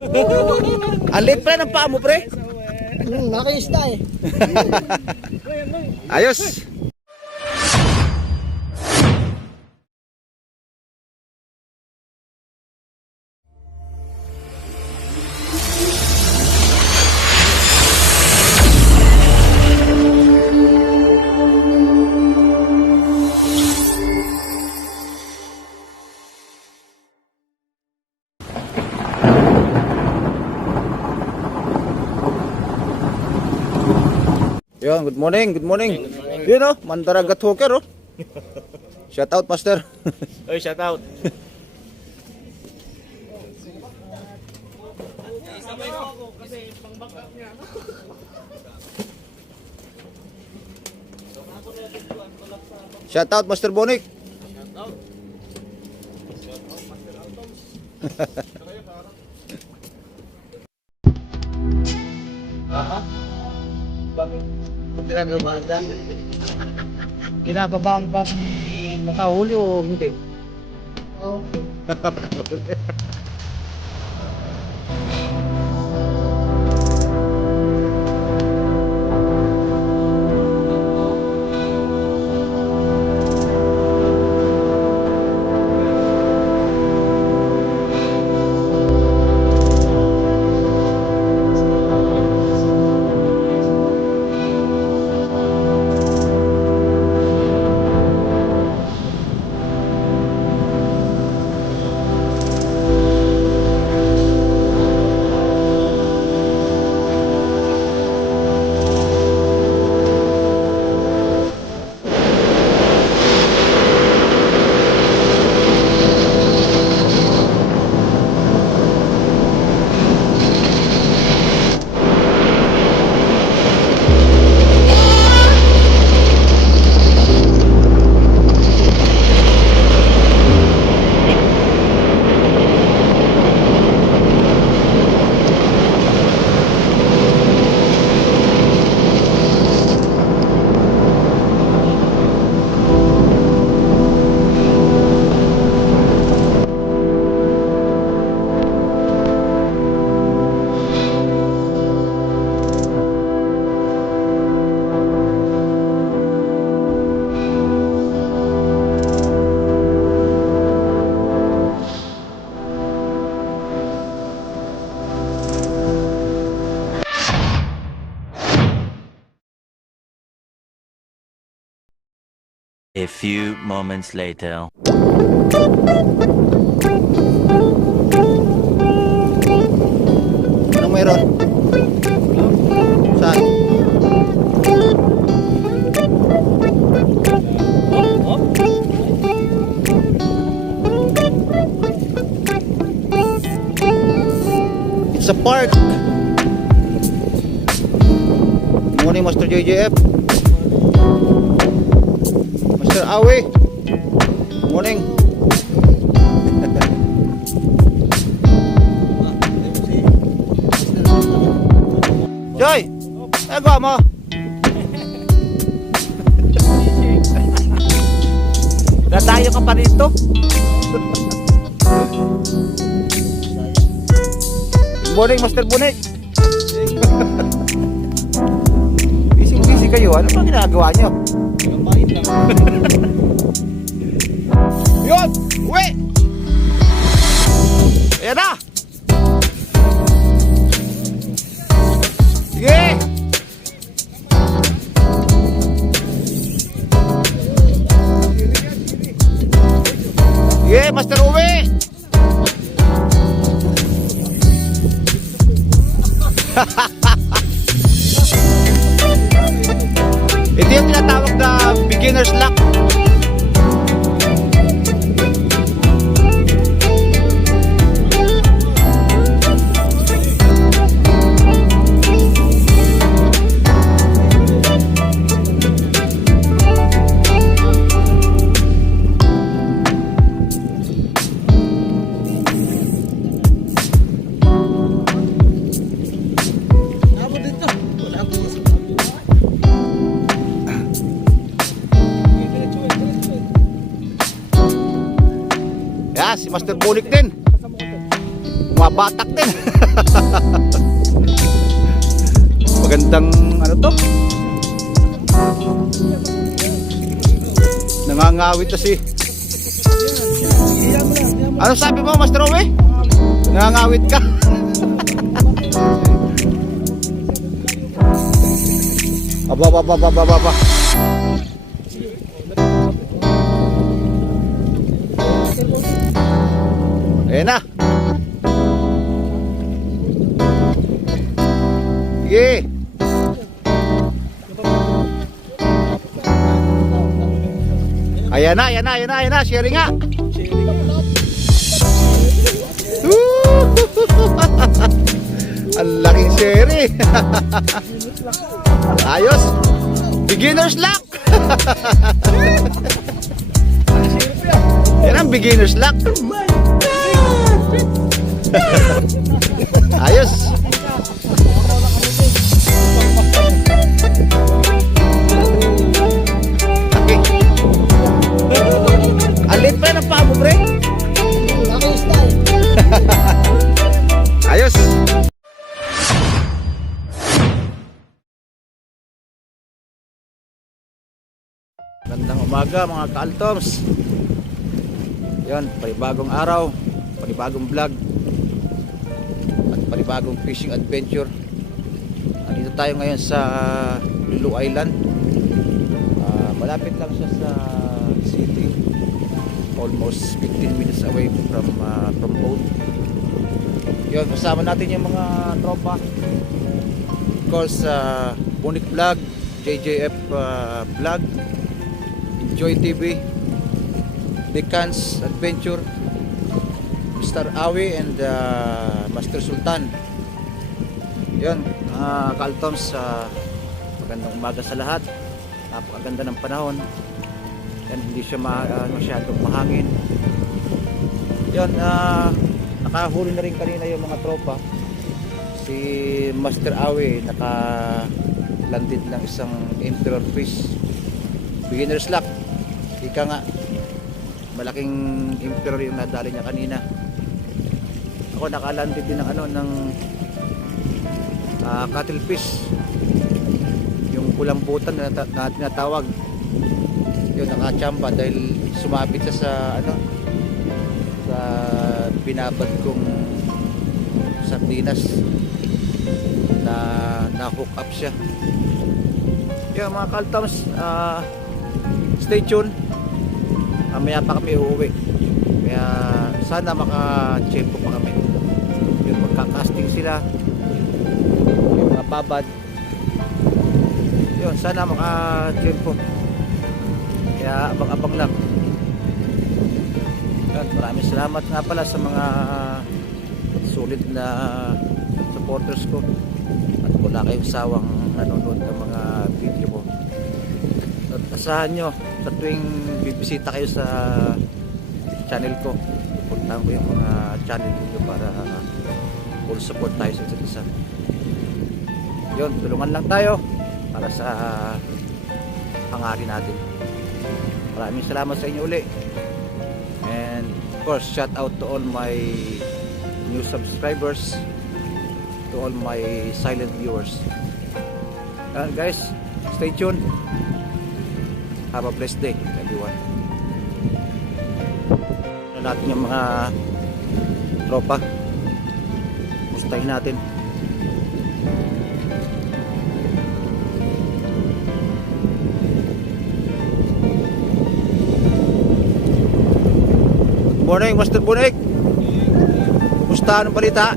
Ang liit pre ng paa mo pre. Nakaisda eh. Ayos. Yun, good morning, good morning. Yun oh, Mandaragat Hooker oh. Shout out master. Oy, shout out. Shout out Master Bonik. Ginababaan pa nakahuli o hindi? Oo. A few moments later. Anong mayroon? Saan? It's a park. Morning Master JJF. Master Awi. Morning. Joy, nagawa mo? Natayo ka pa rito? Good morning, Master Bonek. Busy kayo. Ano ba ginagawa nyo? Yun! Uwi! Ayan na! Sige! Sige, Master Uwi! Ito yung tinatawag na beginner's luck. Si Master Bulik din. nagbabatak din. Magandang ano to? Nangangawit na si. Ano sabi mo, Master Owe? Nangangawit ka? Aba. Ayan na. Sige. Ayan na. Sharing nga. Ang laking sharing. Ayos. Beginner's luck. Yan ang beginner's luck. Ayos. Okay. Alit pa ng paa mo, pre. Nakayos na eh. Ayos. Magandang umaga mga ka-Altoms. Yan, panibagong araw, panibagong vlog at panibagong fishing adventure. Nandito tayo ngayon sa Lulu Island. Malapit lang siya sa city. Almost 15 minutes away from boat. Yun, kasama natin yung mga tropa. Of course, Bunik Vlog, JJF Vlog, Enjoy TV, Decans Adventure, Mr. Awi, and Master Sultan. Yun, Kaltoms, magandang umaga sa lahat. Napakaganda ng panahon. Yan, hindi siya masyadong mahangin. Yun, nakahuli na rin kanina yung mga tropa. Si Master Awi naka-landed ng isang emperor fish. Beginner's luck. Ika nga, malaking emperor yung nadali niya kanina. Ako naka-landed din ng cuttlefish, yung kulambutan na tinatawag. Yun, nakachamba dahil sumabit siya sa binabad kong sardinas na hook up siya. Yun mga Kaltoms, stay tuned. Mamaya pa kami uuwi, kaya sana maka-check pa kami. Yun, magka-casting sila yung mga babad. Yun, sana maka-check po, kaya abang-abang lang. Yun, maraming salamat nga pala sa mga sulit na supporters ko at wala kayong sawang nanonood ng mga video ko. At asahan nyo sa tuwing bibisita kayo sa channel ko, puntahan ko yung mga channel dito para full support tayo sa isa't isa. Yun, tulungan lang tayo para sa hangarin natin. Maraming salamat sa inyo uli. And of course, shout out to all my new subscribers, to all my silent viewers. And guys, stay tuned. Have a blessed day, everyone. Na natin yung mga tropa. Mustahin natin. Good morning, Master Bunik. Kumusta? Anong balita?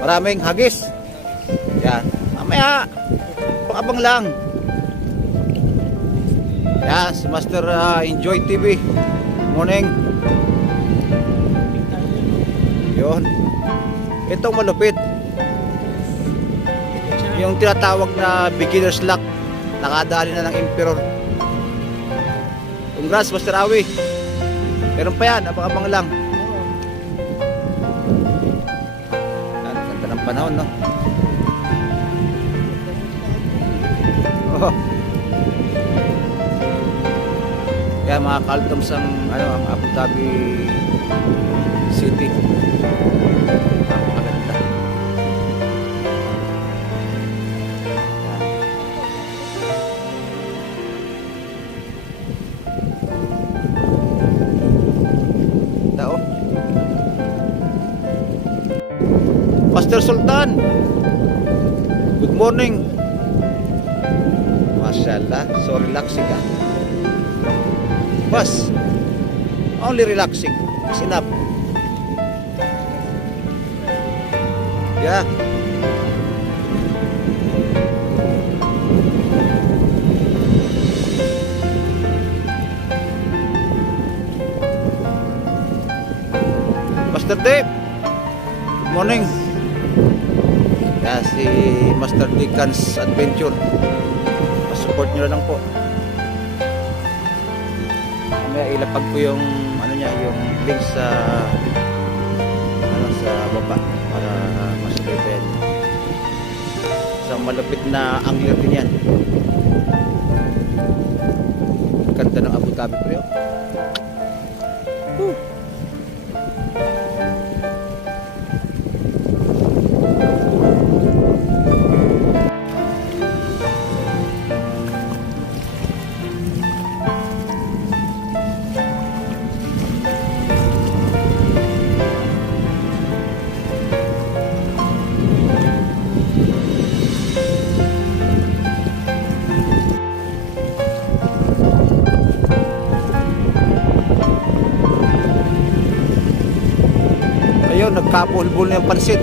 Maraming hagis. Yan. Mamaya, pang-abang lang. Yan, si Master Enjoy TV. Morning. Yun. Itong malupit. Yung tinatawag na beginner's luck. Nakadali na ng emperor. Congrats, Master Awi. Meron pa yan, abang-abang lang. Yan, ganda ng panahon, no? Oh. Kaya mga Kaltoms ang Abu Dhabi City. Napakaganda. Yan. Tao. Pastor Sultan. Good morning. Mashallah, so relaxing ah. Bas, only relaxing is enough. Yeah. Master Dave, good morning. Yeah, si Master Deacon's Adventure. Support nyo lang po. Mamaya ilapag ko yung ano niya, yung link sa sa baba para mas level. Sa malapit na angler din yan. Ganda ng Abu Dhabi pre. Ayun, nagkapulbul na yung pansit.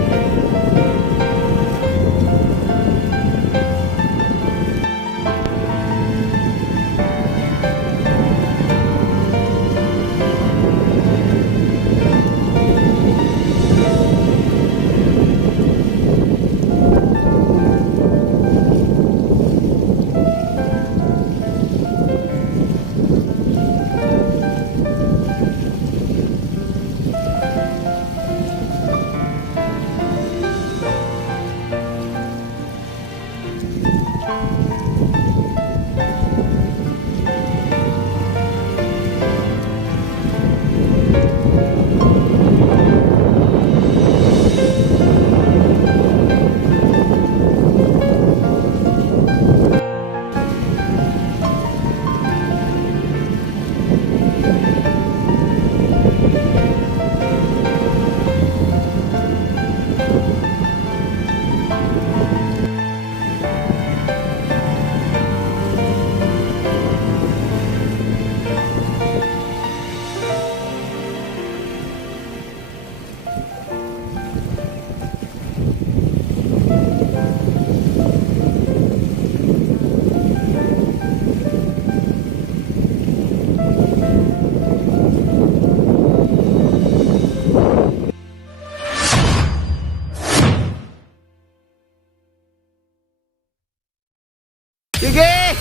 Sige!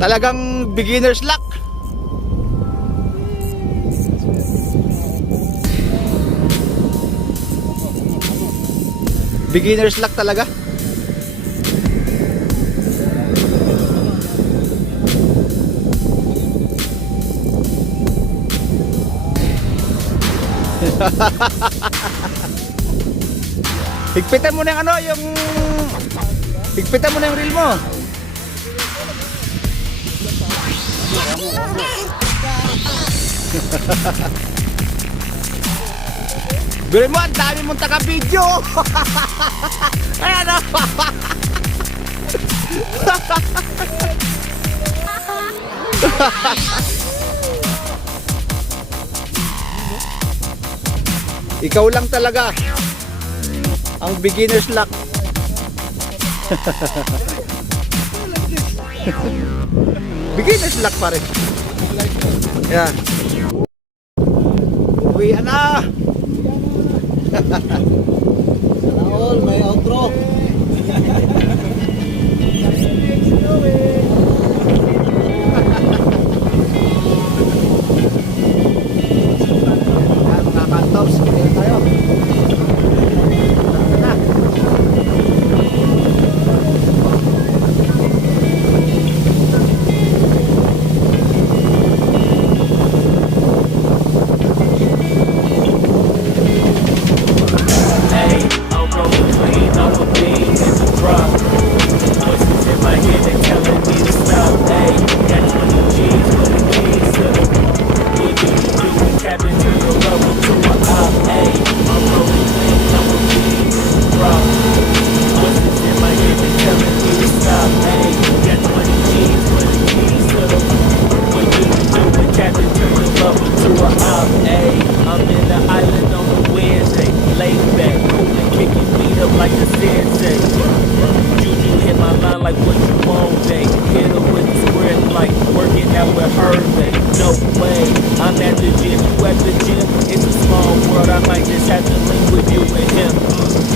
Talagang beginner's luck. Beginner's luck talaga. Higpitan mo na yung ano, yung higpitan mo na yung reel mo. Bilhin mo, ang dami mong taga-video. Ayan o. Ikaw lang talaga ang beginner's luck. Beginner's luck pa rin. Yan. Uwian na. All may outro. Yan, mga kantops, kaya tayo. Na. with her, they no way. I'm at the gym, you at the gym. It's a small world, I might just have to link with you and him.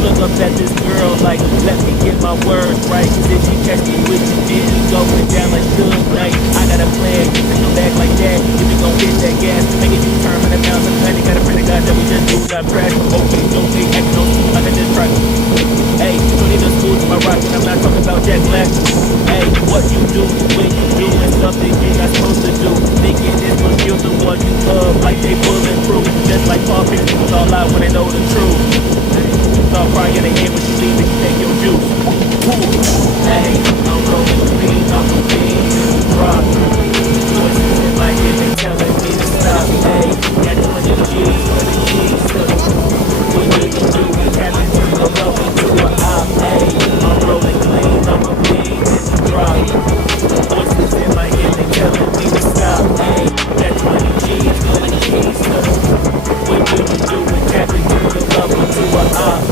Look up at this girl like, let me get my words right. Cause if she catch me with you, then you going down like good night. I got a plan, you can come back like that. If you gon' hit that gas, make it U-turn when the pounds of plenty. Got a friend of God that we just do not crash. Okay, don't be acting no fool like I just tried. Hey, don't need no school to my rock, and I'm not talking about Jack Black. Hey, what you do when you doing something you're not supposed to do? Thinking this will kill the one you love like they bulletproof. Just like Paul Pierce, people all lie when they know the truth. Thought crying in the head when you leave and you take your juice. Hey, I'm rolling clean off the beam in the drop. Voices in my head, they telling me to stop. Hey, got 20 G's for the keys to the what you can do, we haven't turned the love into a op. Hey, I'm rolling clean off the beam in the drop. Voices in my head, they telling me to stop. Hey, got 20 G's for the keys to the what you can do, we haven't turned the love into a op.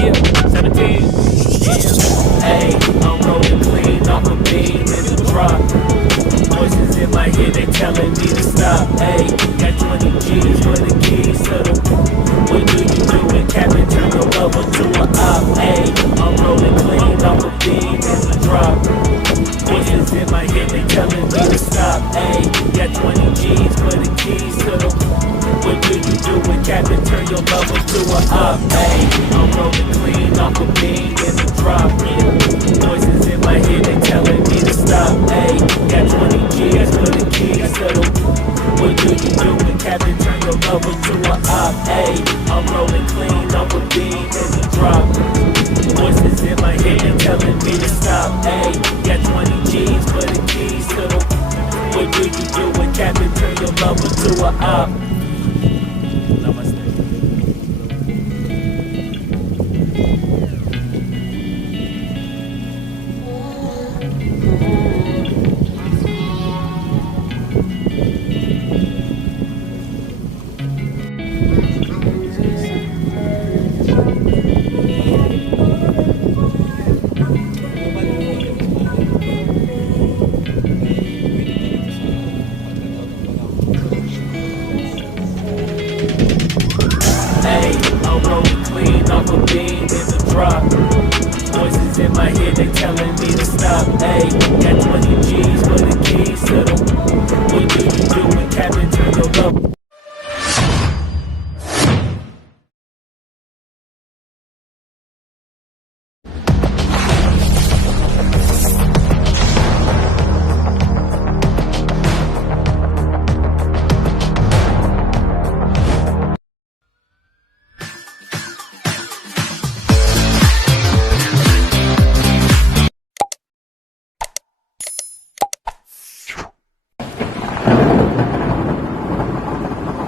Yeah, 17. Hey, I'm rolling clean off a beam in the drop. Voices in my head, they telling me to stop. Hey, got 20 G's for the keys to the what do you do when Captain turn your lover to a op? Hey, I'm rolling clean off a beam in the drop. Voices in my head, they telling me to stop. Hey, got 20 G's for the keys to the what do you do when Captain turn your lover to a op? Hey, I'm rolling clean off a beam in the drop. Voices in my head, they telling me to stop. Hey, got 20 G's for the keys to the what do you do when Captain turn your lover to a op? Hey, I'm rolling clean off a beam in the drop. Voices in my head, they telling me to stop. Hey, got 20 G's for the keys to the what do you do when Captain turn your lover to a op? Namaste. Hey, I'm rolling clean off a beam in the drop. Voices in my head, they telling me to stop. Hey, got 20 G's for the keys to the what do you do when Captain turn your love?